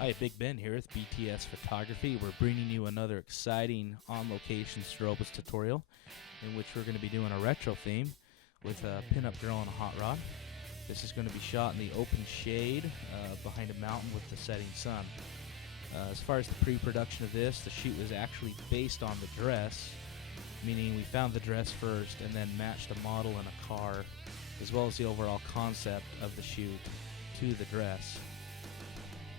Hi, Big Ben here with BTS Photography. We're bringing you another exciting on-location Strobist tutorial in which we're going to be doing a retro theme with a pinup girl and a hot rod. This is going to be shot in the open shade behind a mountain with the setting sun. As far as the pre-production of this, the shoot was actually based on the dress, meaning we found the dress first and then matched a model in a car, as well as the overall concept of the shoot to the dress.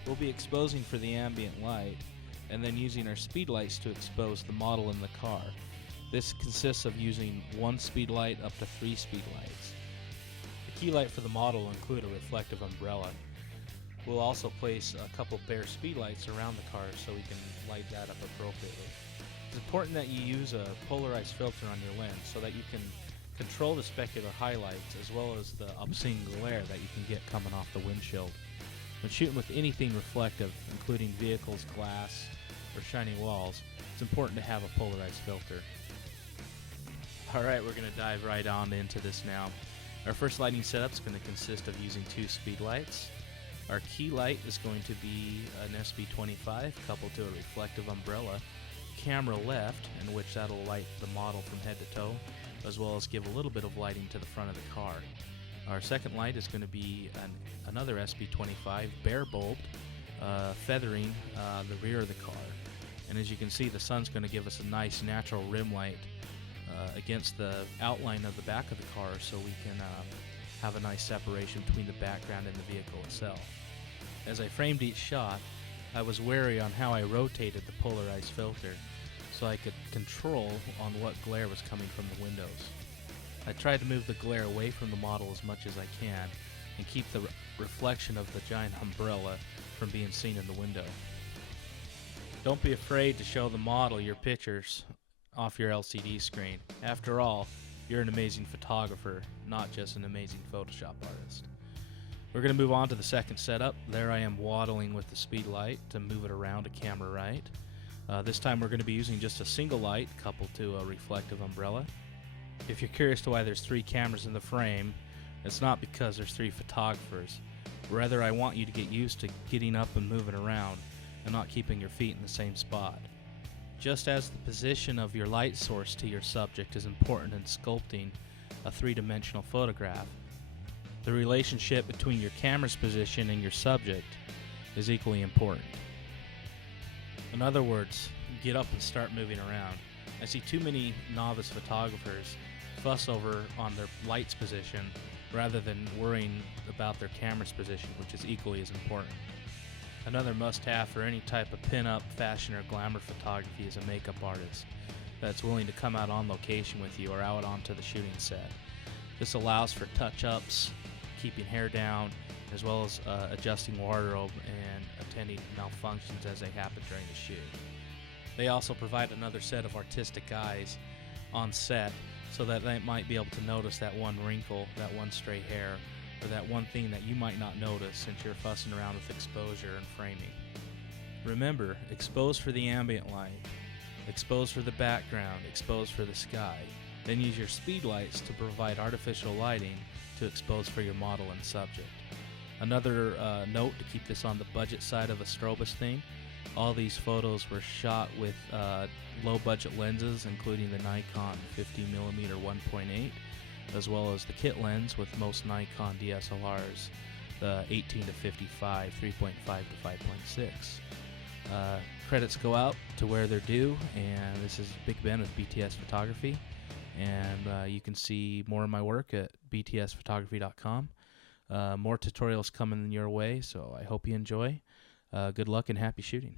We'll be exposing for the ambient light and then using our speedlights to expose the model in the car. This consists of using one speedlight up to 3 speedlights. The key light for the model will include a reflective umbrella. We'll also place a couple bare speedlights around the car so we can light that up appropriately. It's important that you use a polarized filter on your lens so that you can control the specular highlights as well as the obscene glare that you can get coming off the windshield. When shooting with anything reflective, including vehicles, glass, or shiny walls, it's important to have a polarized filter. Alright, we're going to dive right on into this now. Our first lighting setup is going to consist of using 2 speedlights. Our key light is going to be an SB25 coupled to a reflective umbrella, camera left, in which that'll light the model from head to toe, as well as give a little bit of lighting to the front of the car. Our second light is going to be another SB25 bare bulb, feathering the rear of the car. And as you can see, the sun's going to give us a nice natural rim light against the outline of the back of the car, so we can have a nice separation between the background and the vehicle itself. As I framed each shot, I was wary on how I rotated the polarized filter so I could control on what glare was coming from the windows. I tried to move the glare away from the model as much as I can and keep the reflection of the giant umbrella from being seen in the window. Don't be afraid to show the model your pictures off your LCD screen. After all, you're an amazing photographer, not just an amazing Photoshop artist. We're going to move on to the second setup. There I am waddling with the speed light to move it around to camera right. This time we're going to be using just a single light coupled to a reflective umbrella. If you're curious to why there's 3 cameras in the frame, it's not because there's 3 photographers. Rather, I want you to get used to getting up and moving around and not keeping your feet in the same spot. Just as the position of your light source to your subject is important in sculpting a 3-dimensional photograph, the relationship between your camera's position and your subject is equally important. In other words, get up and start moving around. I see too many novice photographers fuss over on their light's position rather than worrying about their camera's position, which is equally as important. Another must-have for any type of pin-up, fashion, or glamour photography is a makeup artist that's willing to come out on location with you or out onto the shooting set. This allows for touch-ups, keeping hair down, as well as adjusting wardrobe and attending malfunctions as they happen during the shoot. They also provide another set of artistic eyes on set so that they might be able to notice that one wrinkle, that one stray hair, or that one thing that you might not notice since you're fussing around with exposure and framing. Remember, expose for the ambient light, expose for the background, expose for the sky. Then use your speedlights to provide artificial lighting to expose for your model and subject. Another note to keep this on the budget side of a Strobist theme: all these photos were shot with low-budget lenses, including the Nikon 50mm 1.8, as well as the kit lens with most Nikon DSLRs, the 18 to 55, 3.5 to 5.6. Credits go out to where they're due, and this is Big Ben with BTS Photography, and you can see more of my work at btsphotography.com. More tutorials coming your way, so I hope you enjoy. Good luck and happy shooting.